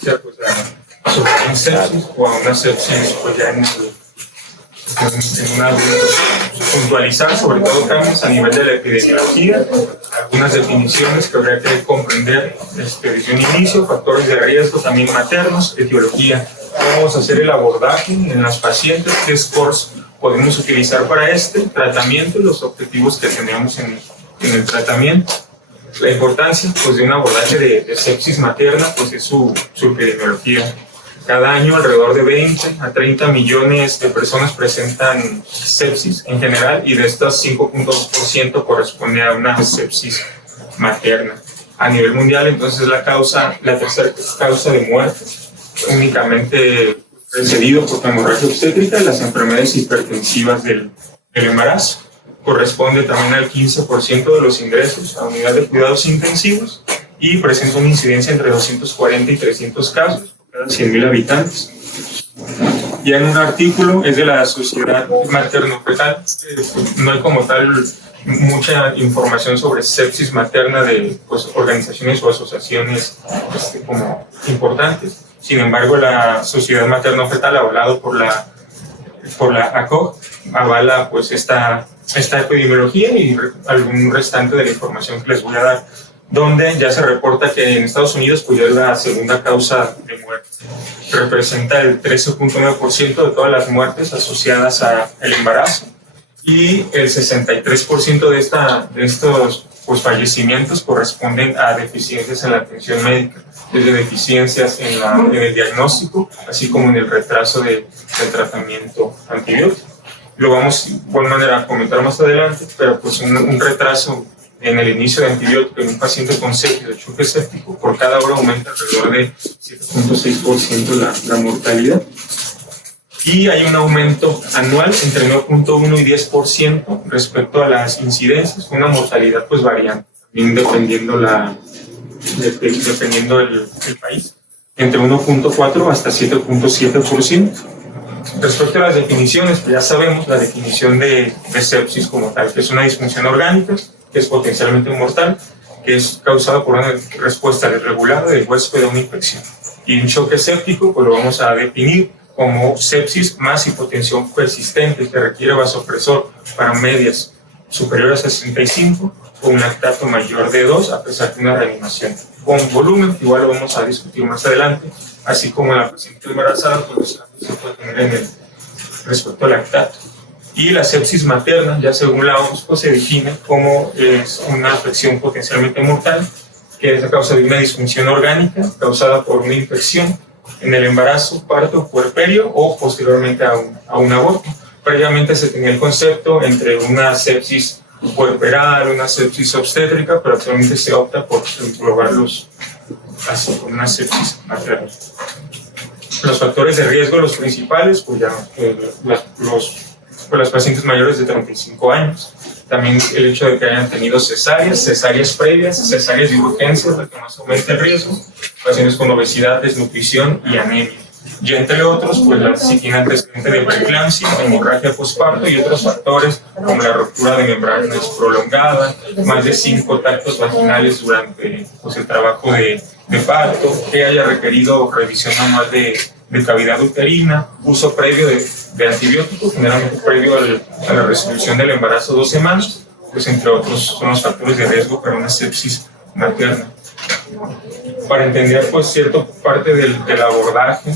referencia pues, a sufrir un sepsis o a una sepsis pues, ya en un adulto. Puntualizar sobre todo cambios a nivel de la epidemiología, algunas definiciones que habría que comprender desde un inicio, factores de riesgo también maternos, etiología. Vamos a hacer el abordaje en las pacientes, qué scores podemos utilizar para este tratamiento y los objetivos que tenemos en el tratamiento. La importancia pues, de un abordaje de sepsis materna pues, es su epidemiología. Cada año alrededor de 20 a 30 millones de personas presentan sepsis en general y de estas 5.2% corresponde a una sepsis materna. A nivel mundial entonces la tercera causa de muerte, únicamente precedido por hemorragia obstétrica y las enfermedades hipertensivas del embarazo. Corresponde también al 15% de los ingresos a unidad de cuidados intensivos y presenta una incidencia entre 240 y 300 casos por cada 100.000 habitantes. Ya en un artículo es de la Sociedad Materno-Fetal, no hay como tal mucha información sobre sepsis materna de pues, organizaciones o asociaciones como importantes. Sin embargo, la Sociedad Materno-Fetal, avalado por la ACOG, avala pues, esta epidemiología y algún restante de la información que les voy a dar, donde ya se reporta que en Estados Unidos pues, ya es la segunda causa de muerte. Representa el 13.9% de todas las muertes asociadas al embarazo y el 63% de estos pues, fallecimientos corresponden a deficiencias en la atención médica, desde deficiencias en el diagnóstico, así como en el retraso del tratamiento antibiótico. Lo vamos de buena manera a comentar más adelante, pero pues un retraso en el inicio de antibiótico en un paciente con sepsis de choque séptico, por cada hora aumenta alrededor de 7.6% la mortalidad. Y hay un aumento anual entre 9.1 y 10% respecto a las incidencias, una mortalidad pues variante, también dependiendo el país, entre 1.4 hasta 7.7%. Respecto a las definiciones, pues ya sabemos la definición de sepsis como tal, que es una disfunción orgánica, que es potencialmente mortal, que es causada por una respuesta desregulada del huésped a una infección. Y un choque séptico, pues lo vamos a definir como sepsis más hipotensión persistente que requiere vasopresor para medias superiores a 65 o un lactato mayor de 2 a pesar de una reanimación. Con volumen, igual lo vamos a discutir más adelante, así como en la paciente embarazada, pues los cambios se pueden tener respecto al lactato. Y la sepsis materna, ya según la OMS, pues, se define como es una afección potencialmente mortal, que es a causa de una disfunción orgánica causada por una infección en el embarazo, parto, puerperio o posteriormente a un aborto. Previamente se tenía el concepto entre una sepsis puerperal, una sepsis obstétrica, pero actualmente se opta por englobarlos así con una sepsis materna. Los factores de riesgo, los principales, pues ya las pacientes mayores de 35 años, también el hecho de que hayan tenido cesáreas previas, cesáreas de urgencia, lo que más aumenta el riesgo, pacientes con obesidad, desnutrición y anemia. Y entre otros, pues la si tiene antecedente de preeclampsia, hemorragia posparto y otros factores como la ruptura de membranas prolongada, más de 5 tactos vaginales durante pues, el trabajo de parto, que haya requerido revisión anual de cavidad uterina, uso previo de antibióticos, generalmente previo a la resolución del embarazo 2 semanas, pues entre otros son los factores de riesgo para una sepsis materna. Para entender pues cierta parte del abordaje,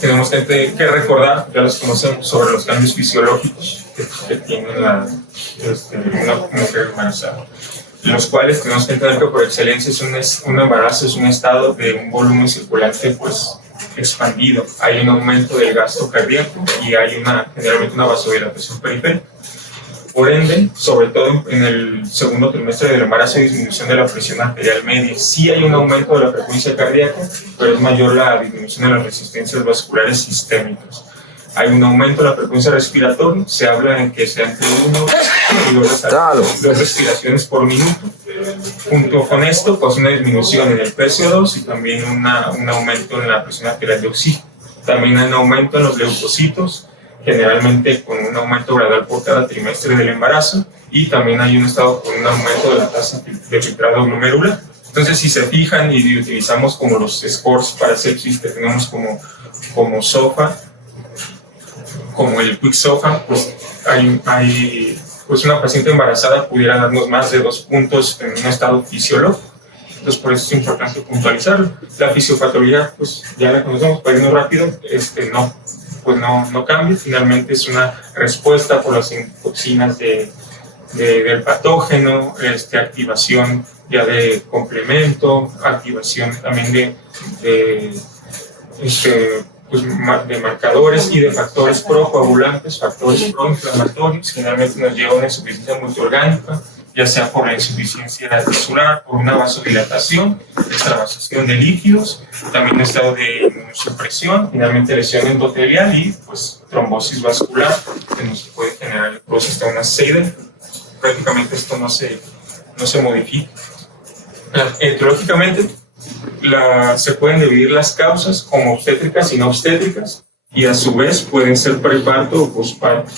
tenemos que recordar, ya los conocemos, sobre los cambios fisiológicos que tiene una mujer embarazada, los cuales tenemos que entender que por excelencia un embarazo es un estado de un volumen circulante pues expandido. Hay un aumento del gasto cardíaco y hay generalmente una vasodilatación periférica. Por ende, sobre todo en el segundo trimestre del embarazo, hay disminución de la presión arterial media. Sí hay un aumento de la frecuencia cardíaca, pero es mayor la disminución de las resistencias vasculares sistémicas. Hay un aumento de la frecuencia respiratoria, se habla en que sea entre 1 y 2 respiraciones por minuto. Junto con esto, pues una disminución en el PCO2 y también un aumento en la presión arterial de oxígeno. También hay un aumento en los leucocitos, generalmente con un aumento gradual por cada trimestre del embarazo, y también hay un estado con un aumento de la tasa de filtrado glomerular. Entonces, si se fijan y utilizamos como los scores para sepsis que tenemos como SOFA, como el Quick SOFA, pues pues una paciente embarazada pudiera darnos más de 2 puntos en un estado fisiológico. Entonces, por eso es importante puntualizarlo. La fisiopatología, pues ya la conocemos, para irnos rápido, no cambia. Finalmente es una respuesta por las toxinas del patógeno, activación ya de complemento, activación también de marcadores y de factores procoagulantes, factores proinflamatorios. Generalmente nos lleva a una insuficiencia multiorgánica, ya sea por la insuficiencia tisular, por una vasodilatación, extravasación de líquidos, también estado de inmunosupresión, finalmente lesión endotelial y pues trombosis vascular que nos puede generar necrosis hasta una SEIDE. Prácticamente esto no se modifica. Etiológicamente se pueden dividir las causas como obstétricas y no obstétricas, y a su vez pueden ser preparto o posparto.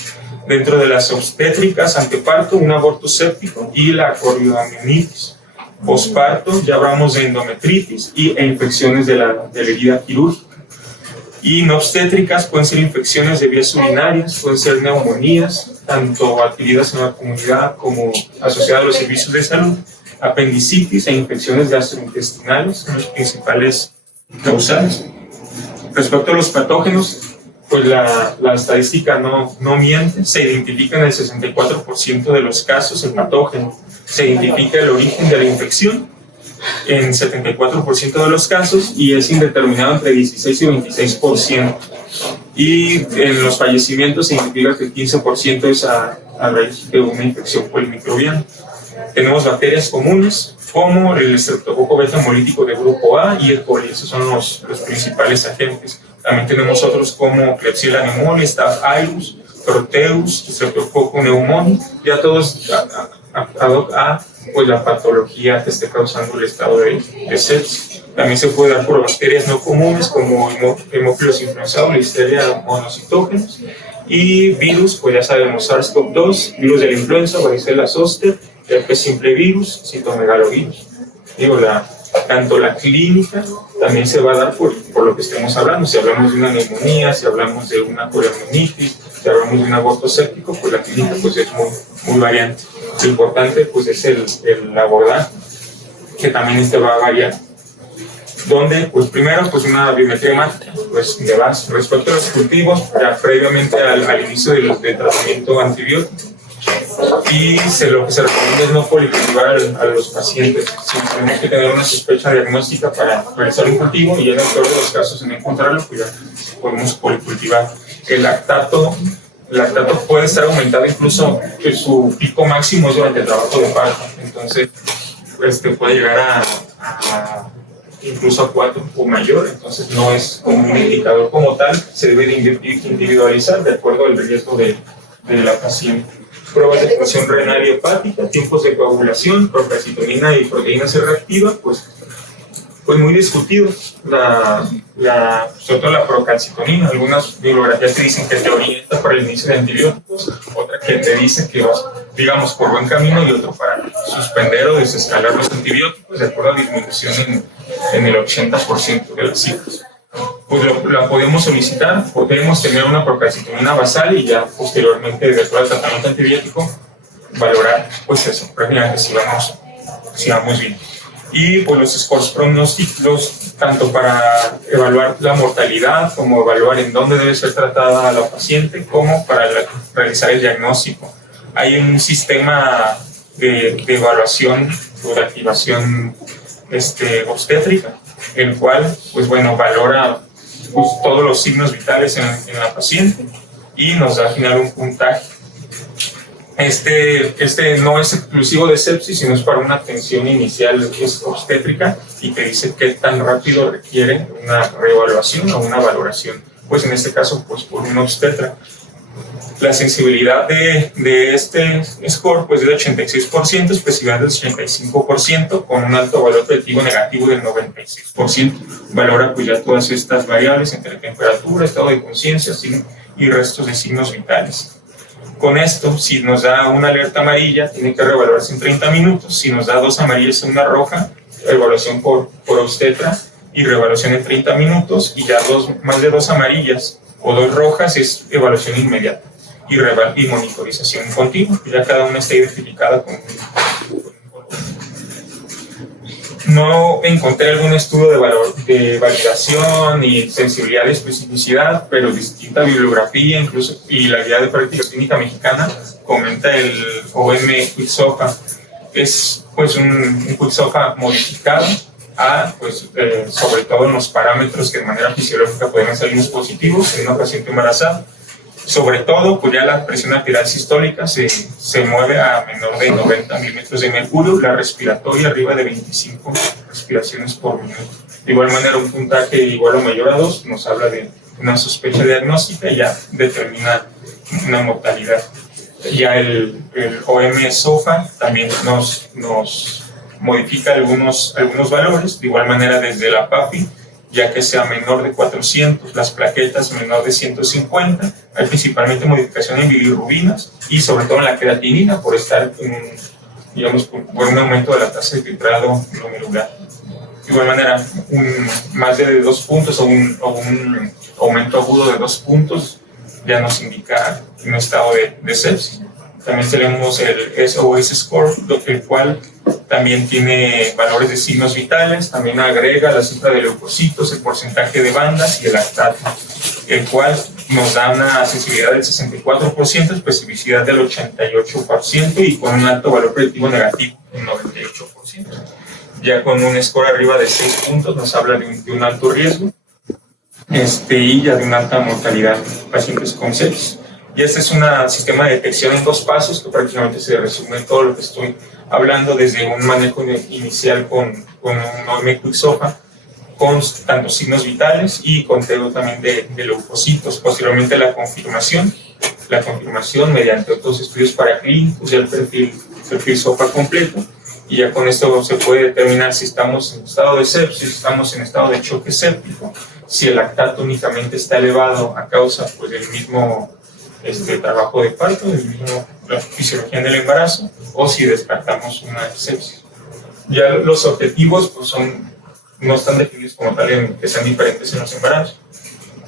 Dentro de las obstétricas, anteparto, un aborto séptico y la corioamnionitis. Posparto, ya hablamos de endometritis e infecciones de la herida quirúrgica. Y no obstétricas pueden ser infecciones de vías urinarias, pueden ser neumonías, tanto adquiridas en la comunidad como asociadas a los servicios de salud, apendicitis e infecciones gastrointestinales son los principales causales. Respecto a los patógenos, pues la estadística no miente, se identifica en el 64% de los casos el patógeno, se identifica el origen de la infección en 74% de los casos y es indeterminado entre 16 y 26%. Y en los fallecimientos se identifica que el 15% es a raíz de una infección polimicrobiana. Tenemos bacterias comunes como el estreptococo beta hemolítico de grupo A y el coli, esos son los principales agentes. También tenemos otros como Klebsiella pneumoniae, Staph aureus, Proteus, Streptococcus pneumoniae, ya todos a pues la patología que esté causando el estado de sepsis. También se puede dar por bacterias no comunes como Haemophilus influenzae, Listeria monocitógenos, y virus, pues ya sabemos, SARS-CoV-2, virus de la influenza, varicela zoster, herpes simple virus, citomegalovirus. Tanto la clínica también se va a dar por lo que estemos hablando. Si hablamos de una neumonía, si hablamos de una corioamnionitis, si hablamos de un aborto séptico, pues la clínica pues es muy variante. Lo importante pues es el abordaje, que también va a variar. Donde, pues primero, pues una biometría hemática, pues de base. Respecto a los cultivos, ya previamente al inicio del tratamiento antibiótico, y lo que se recomienda es no policultivar a los pacientes. Tenemos que tener una sospecha diagnóstica para realizar un cultivo y en el peor de los casos, en encontrarlo, pues ya podemos policultivar. El lactato puede estar aumentado incluso, que su pico máximo es durante el trabajo de parto. Entonces, puede llegar a incluso a 4 o mayor. Entonces, no es como un indicador como tal, se debe de individualizar de acuerdo al riesgo de la paciente. Pruebas de función renal y hepática, tiempos de coagulación, procalcitonina y proteína C reactiva, pues muy discutido. Sobre todo la procalcitonina, algunas bibliografías te dicen que te orienta para el inicio de antibióticos, otra que te dice que vas, digamos, por buen camino, y otro para suspender o desescalar los antibióticos de acuerdo a disminución en el 80% de las cifras. Pues la podemos solicitar, podemos tener una procalcitonina basal y ya posteriormente, después del tratamiento antibiótico, valorar pues eso, prácticamente si vamos bien. Y pues los scores pronósticos, tanto para evaluar la mortalidad, como evaluar en dónde debe ser tratada la paciente, como para realizar el diagnóstico. Hay un sistema de evaluación o de activación obstétrica, el cual valora pues, todos los signos vitales en la paciente y nos da al final un puntaje. No es exclusivo de sepsis, sino es para una atención inicial obstétrica y te dice qué tan rápido requiere una reevaluación o una valoración. Pues en este caso, pues por un obstetra. La sensibilidad de este score pues es de 86%, especificidad del 85%, con un alto valor predictivo negativo del 96%. Valora pues ya todas estas variables entre temperatura, estado de conciencia y restos de signos vitales. Con esto, si nos da una alerta amarilla, tiene que reevaluarse en 30 minutos. Si nos da 2 amarillas y una roja, evaluación por obstetra y reevaluación en 30 minutos, y ya más de 2 amarillas o 2 rojas es evaluación inmediata y monitorización continua. Ya cada una está identificada con No encontré algún estudio de validación y sensibilidad de especificidad, pero distinta bibliografía incluso, y la guía de práctica clínica mexicana comenta el OM Quick-SOFA. Es pues un Quick-SOFA modificado sobre todo en los parámetros que de manera fisiológica pueden salir positivos en una paciente embarazada. Sobre todo, pues ya la presión arterial sistólica se mueve a menor de 90 milímetros de mercurio, la respiratoria arriba de 25 respiraciones por minuto. De igual manera, un puntaje igual o mayor a 2 nos habla de una sospecha diagnóstica y ya determina una mortalidad. Ya el OM SOFA también nos modifica algunos valores, de igual manera desde la PAPI, ya que sea menor de 400, las plaquetas menor de 150, hay principalmente modificación en bilirrubinas y sobre todo en la creatinina por estar por un aumento de la tasa de filtrado glomerular. De igual manera, más de 2 puntos o un aumento agudo de 2 puntos ya nos indica un estado de sepsis. También tenemos el SOS Score, el cual también tiene valores de signos vitales, también agrega la cifra de leucocitos, el porcentaje de bandas y el lactato, el cual nos da una sensibilidad del 64%, especificidad del 88% y con un alto valor predictivo negativo, del 98%. Ya con un score arriba de 6 puntos nos habla de un alto riesgo y ya de una alta mortalidad en pacientes con sepsis. Y este es un sistema de detección en 2 pasos que prácticamente se resume en todo lo que estoy hablando, desde un manejo inicial con un OM Quick-SOFA, con tanto signos vitales y conteo también de leucocitos. Posteriormente la confirmación mediante otros estudios paraclínicos, ya el perfil SOFA completo, y ya con esto se puede determinar si estamos en estado de sepsis, si estamos en estado de choque séptico, si el lactato únicamente está elevado a causa pues, del mismo trabajo de parto, la fisiología del embarazo, o si descartamos una sepsis. Ya los objetivos pues, no están definidos como tal que sean diferentes en los embarazos.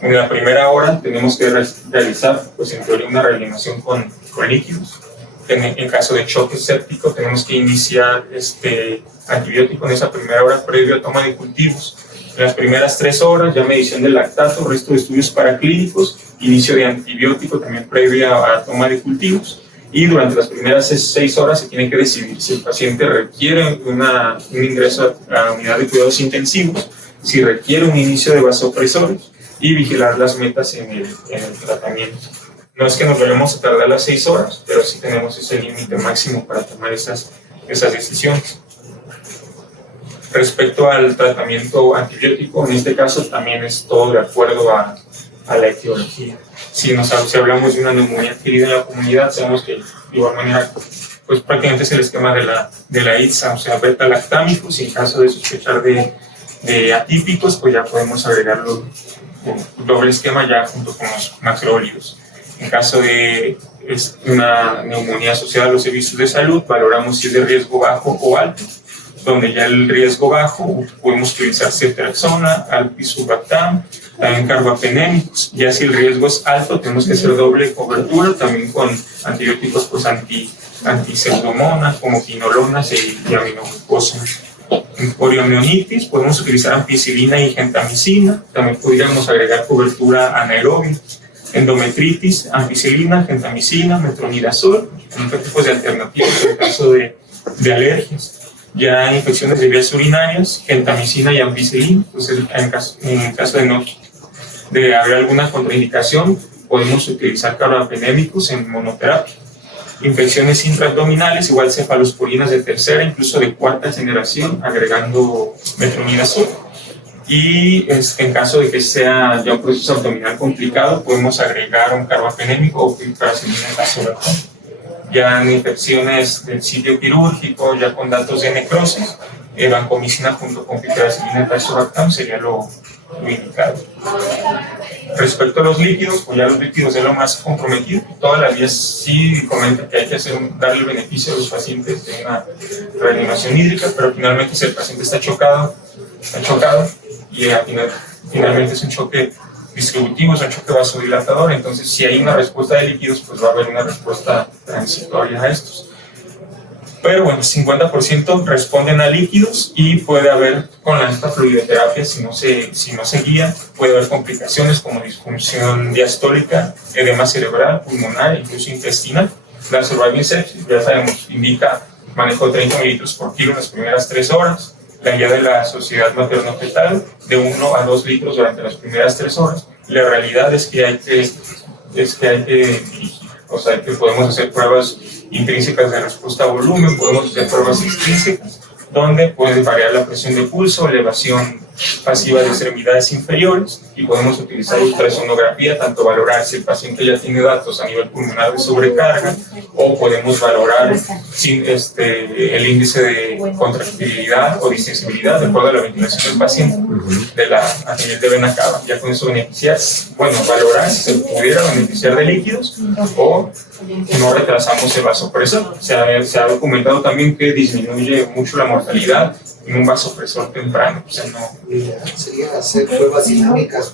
En la primera hora tenemos que realizar, pues en teoría, una reanimación con líquidos. En caso de choque séptico tenemos que iniciar antibiótico en esa primera hora previo a toma de cultivos. En las primeras 3 horas ya medición del lactato, resto de estudios paraclínicos, inicio de antibiótico también previa a toma de cultivos, y durante las primeras 6 horas se tiene que decidir si el paciente requiere un ingreso a unidad de cuidados intensivos, si requiere un inicio de vasopresores y vigilar las metas en el tratamiento. No es que nos vayamos a tardar las 6 horas, pero sí tenemos ese límite máximo para tomar esas decisiones. Respecto al tratamiento antibiótico, en este caso también es todo de acuerdo a la etiología. Si hablamos de una neumonía adquirida en la comunidad, sabemos que de igual manera pues prácticamente es el esquema de la ITSA, o sea, beta-lactámicos, y en caso de sospechar de atípicos, pues ya podemos agregarlo con doble esquema ya junto con los macrólidos. En caso de una neumonía asociada a los servicios de salud, valoramos si es de riesgo bajo o alto, donde ya el riesgo bajo podemos utilizar ceftriaxona, alpizubactam, también carbapenémicos. Ya si el riesgo es alto, tenemos que hacer doble cobertura, también con antibióticos pues antiseudomonas, como quinolonas y aminoglucosa. En poliomielitis podemos utilizar ampicilina y gentamicina, también podríamos agregar cobertura anaerobia. Endometritis, ampicilina, gentamicina, metronidazol, otros tipos de alternativas en caso de alergias. Ya en infecciones de vías urinarias, gentamicina y ampicilina, pues en caso de haber alguna contraindicación, podemos utilizar carbapenémicos en monoterapia. Infecciones intraabdominales, igual cefalosporinas de tercera, incluso de cuarta generación, agregando metronidazol. Y en caso de que sea ya un proceso abdominal complicado, podemos agregar un carbapenémico o piperacilina tazobactam. Ya en infecciones del sitio quirúrgico, ya con datos de necrosis, vancomicina junto con piperacilina tazobactam sería lo lo indicado. Respecto a los líquidos, pues ya los líquidos es lo más comprometido. Todas las vías sí comentan que hay que darle el beneficio a los pacientes de una reanimación hídrica, pero finalmente si el paciente está chocado y finalmente es un choque distributivo, es un choque vasodilatador, entonces si hay una respuesta de líquidos, pues va a haber una respuesta transitoria a estos. Pero bueno, 50% responden a líquidos y puede haber con esta fluidoterapia, si no se guía, puede haber complicaciones como disfunción diastólica, edema cerebral, pulmonar, incluso intestinal. La surviving sepsis, ya sabemos, indica manejo de 30 mililitros por kilo en las primeras 3 horas. La guía de la Sociedad Materno-Fetal de 1 a 2 litros durante las primeras 3 horas. La realidad es que hay que dirigir, o sea, que podemos hacer pruebas intrínsecas de respuesta a volumen, podemos hacer pruebas extrínsecas, donde puede variar la presión de pulso, elevación pasiva de extremidades inferiores, y podemos utilizar ultrasonografía, tanto valorar si el paciente ya tiene datos a nivel pulmonar de sobrecarga, o podemos valorar el índice de contractilidad o distensibilidad de acuerdo a la ventilación del paciente a nivel de vena cava. Ya con eso valorar si se pudiera beneficiar de líquidos o no retrasamos el vasopresor. Se ha documentado también que disminuye mucho la mortalidad en un vasopresor temprano. O sea, sería hacer pruebas dinámicas,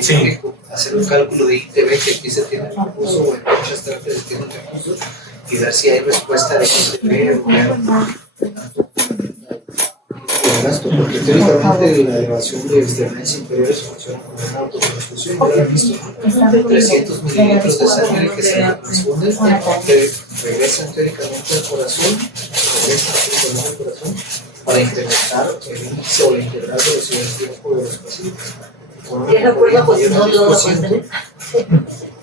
sí. Hacer un cálculo de ITB que aquí se tiene el recurso o en muchas terapias se tiene el recurso y ver si hay respuesta de ITB porque teóricamente la elevación de extremidades inferiores funciona como una autotransfusión. Ya han visto 300 mililitros de sangre que se transfunden, que regresan teóricamente al corazón, para incrementar el índice o la integral velocidad del tiempo de los pacientes. ¿Y esa prueba pues no lo va a tener?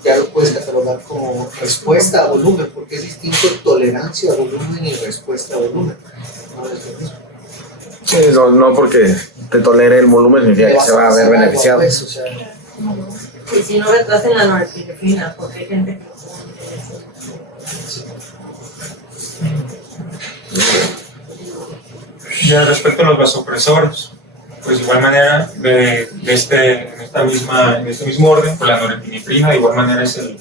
Ya lo puedes catalogar como respuesta a volumen, porque es distinto tolerancia a volumen y respuesta a volumen. No es lo mismo. Sí, no porque te tolere el volumen significa que se va a ver beneficiado. Pues, o sea, y si no retrasen la norepinefrina, porque hay gente que Ya respecto a los vasopresores, pues de igual manera, en este mismo orden, pues la norepinefrina de igual manera es el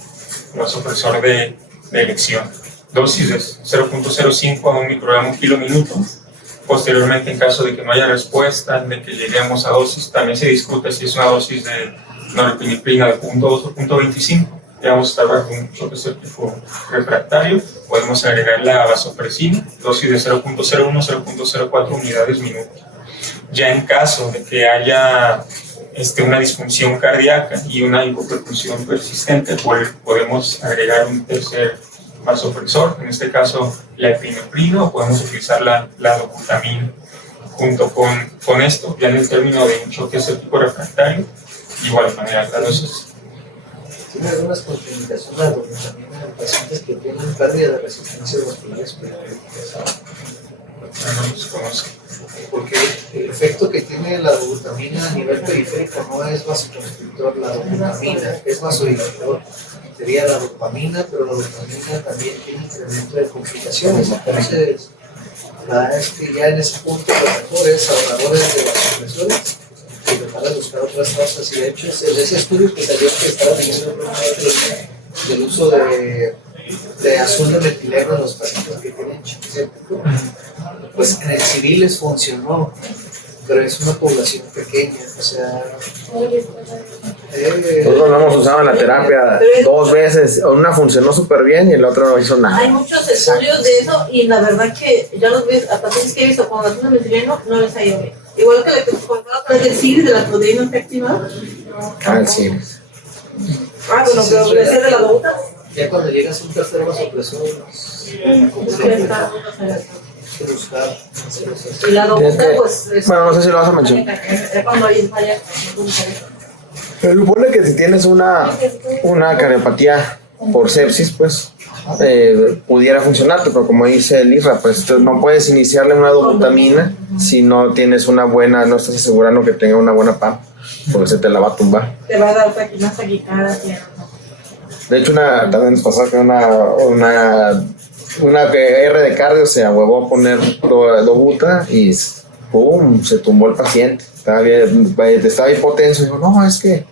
vasopresor de elección. Dosis de 0.05 a 1 microgramo kilo minuto. Posteriormente, en caso de que no haya respuesta, de que lleguemos a dosis, también se discute si es una dosis de norepinefrina de 0.2 o 0.25. Ya vamos a estar bajo un choque séptico refractario. Podemos agregar la vasopresina, dosis de 0.01 a 0.04 unidades minuto. Ya en caso de que haya una disfunción cardíaca y una hipoperfusión persistente, pues podemos agregar un tercer vasopresor, en este caso la epinefrina, o podemos utilizar la dobutamina junto con esto, ya en el término de un choque séptico refractario, igual manera la dosis. Tiene algunas contraindicaciones la dobutamina en pacientes que tienen pérdida de resistencia vascular específica. No los conozco. Porque el efecto que tiene la dobutamina a nivel periférico no es vasoconstrictor, la dobutamina es vasodilatador. Sería la dopamina, pero la dopamina también tiene incremento de complicaciones. Entonces, es que ya en ese punto los mejores ahorradores de vasopresores y tratar de buscar otras causas. Y de hecho, ese estudio que salió que estaba teniendo del uso de azul de metileno en los pacientes que tienen choque séptico, pues en el civil les funcionó, pero es una población pequeña, o sea... Nosotros lo hemos usado en la terapia 2 veces, una funcionó súper bien y la otra no hizo nada. hay muchos estudios de eso y la verdad que yo los veo, a pacientes que he visto con azul de metileno no les ha ido bien. Igual que la que contaba con el CIR de la proteína efectiva. Ah, sí. Bueno, pero debe ser de la dobuta. Ya cuando llegas a un tercer vasopresor, que buscar. Y la dobuta, pues. Bueno, no sé si lo vas a mencionar. Es cuando hay falla. Se supone que si tienes una cardiopatía por sepsis, pues pudiera funcionarte, pero como dice el Isra, pues no puedes iniciarle una dobutamina si no tienes una buena, no estás asegurando que tenga una buena PAP, porque se te la va a tumbar. Te va a dar unas taquicardias. De hecho, también nos pasó que una R de cardio se ahuevó a poner dobuta y ¡pum! Se tumbó el paciente. Estaba hipotenso. Dijo, no, es que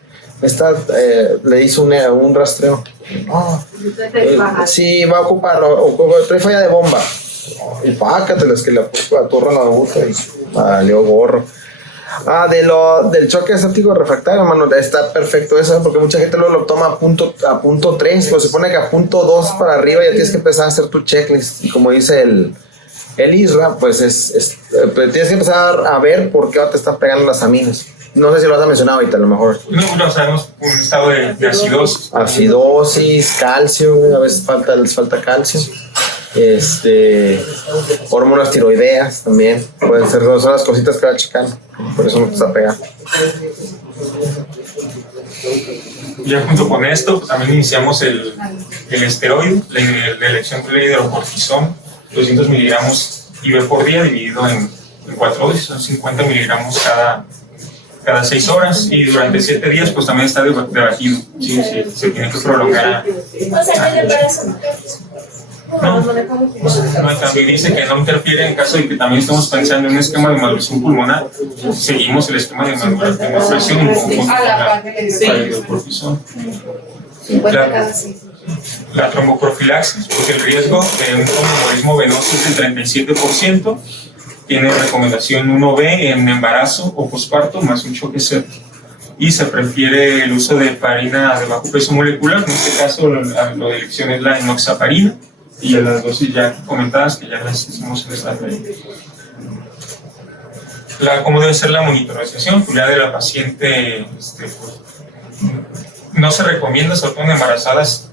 le hizo un rastreo. No, sí, va a ocuparlo. Trae falla de bomba. Y pácateles que le aturra la aguja y valió gorro. Del choque estático refractario, hermano, está perfecto eso, porque mucha gente luego lo toma a punto 3, pero se pone que a punto 2 para arriba ya tienes que empezar a hacer tu checklist. Y como dice el ISRA, pues tienes que empezar a ver por qué te están pegando las aminas. No sé si lo has mencionado ahorita, a lo mejor. No sabemos un estado de acidosis. Acidosis, calcio, a veces les falta calcio. Hormonas tiroideas también pueden ser, son las cositas que va checando, por eso no te está pegando. Ya junto con esto, pues, también iniciamos el esteroide, la elección de hidrocortisona, 200 miligramos IV por día dividido en 4 dosis, son 50 miligramos cada 6 horas, y durante 7 días pues también está debatido si se tiene que prolongar. No, también dice que no interfiere en caso de que también estemos pensando en un esquema de maduración pulmonar. Seguimos el esquema de maduración en conjunto con la hidrocortisona. La tromboprofilaxis, porque el riesgo de un tromboembolismo venoso es del 37%. Tiene recomendación 1B en embarazo o posparto más un choque séptico. Y se prefiere el uso de heparina de bajo peso molecular. En este caso, la elección es la enoxaparina. Y a las dosis ya comentadas, que ya las hicimos en esta ley. ¿Cómo debe ser la monitorización? Pues ya de la paciente, no se recomienda, sobre todo en embarazadas,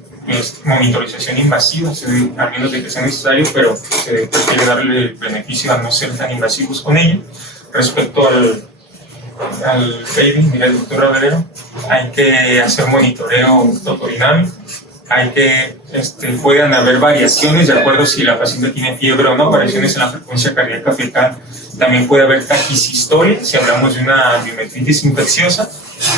monitorización invasiva, a menos de que sea necesario, pero se prefiere darle el beneficio a no ser tan invasivos con ella. Respecto al baby, mira el doctor Ravelero, hay que hacer monitoreo totodinámico. Hay que, pueden haber variaciones de acuerdo si la paciente tiene fiebre o no, variaciones en la frecuencia cardíaca fetal. También puede haber taquicistolia si hablamos de una biometritis infecciosa,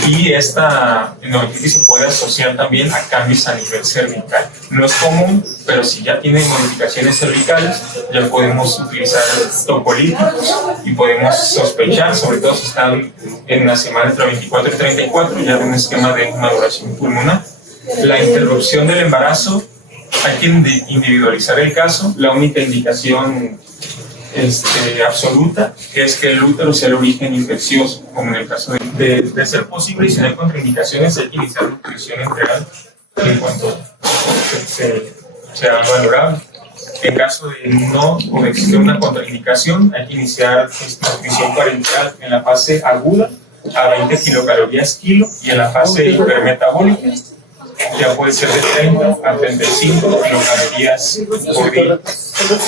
y esta biometritis se puede asociar también a cambios a nivel cervical. No es común, pero si ya tiene modificaciones cervicales, ya podemos utilizar topolíticos y podemos sospechar, sobre todo si están en la semana entre 24 y 34, ya de un esquema de maduración pulmonar. La interrupción del embarazo, hay que individualizar el caso. La única indicación absoluta es que el útero sea el origen infeccioso, como en el caso de ser posible, y si no hay contraindicaciones, hay que iniciar nutrición integral en cuanto sea valorable. En caso de no o de existir una contraindicación, hay que iniciar nutrición parenteral en la fase aguda a 20 kilocalorías kilo, y en la fase hipermetabólica ya puede ser de 30 a 35 kilocalorías por día.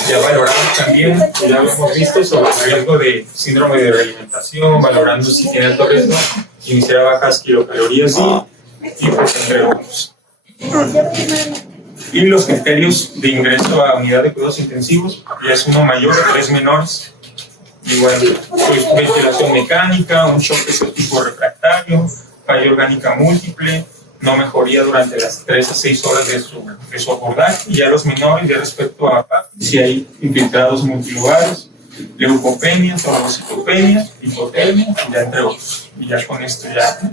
Ya valoramos también, ya lo hemos visto, sobre el riesgo de síndrome de realimentación, valorando si tiene alto riesgo, iniciar a bajas kilocalorías día, y pues entre otros. Y los criterios de ingreso a unidad de cuidados intensivos, ya es uno mayor o 3 menores. Igual, pues, ventilación mecánica, un shock séptico refractario, falla orgánica múltiple, no mejoría durante las 3 a 6 horas de su abordaje. Y ya los menores, ya respecto a si hay infiltrados multilugares, leucopenia, trombocitopenia, hipotermia, ya entre otros. Y ya con esto ya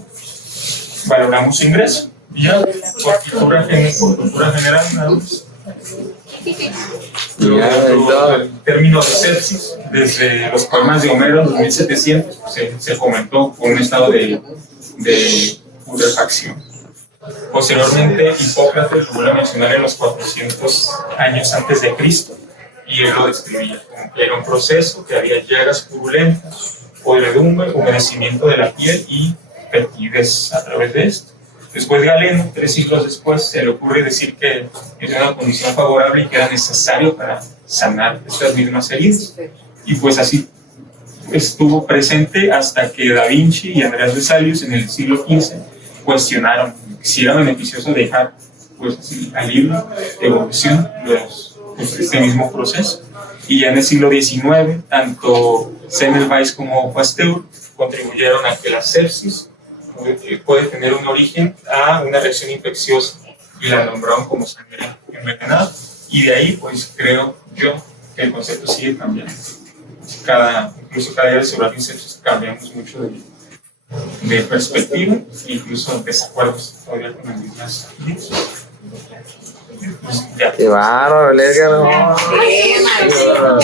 valoramos ingreso. Y ya, por cultura general, nada más. El término de sepsis, desde los poemas de Homero en 2700, se comentó con un estado de putrefacción. Posteriormente, Hipócrates lo vuelve a mencionar en los 400 años antes de Cristo, y él lo describía como que era un proceso que había llagas purulentas, podredumbre, humedecimiento de la piel y fetidez a través de esto. Después Galeno, 3 siglos después, se le ocurre decir que es una condición favorable y que era necesario para sanar estas mismas heridas. Y pues así estuvo presente hasta que Da Vinci y Andreas Vesalius en el siglo XV cuestionaron si era beneficioso dejar pues, así, al libro de evolución este mismo proceso. Y ya en el siglo XIX, tanto Semmelweis como Pasteur contribuyeron a que la sepsis puede tener un origen a una reacción infecciosa, y la nombraron como sangre envenenada. Y de ahí, pues creo yo que el concepto sigue cambiando. incluso cada día de seguridad y sepsis cambiamos mucho de perspectiva, incluso desacuerdos todavía con las mismas líneas. Qué bárbaro, Edgar. Bien, Qué bárbaro.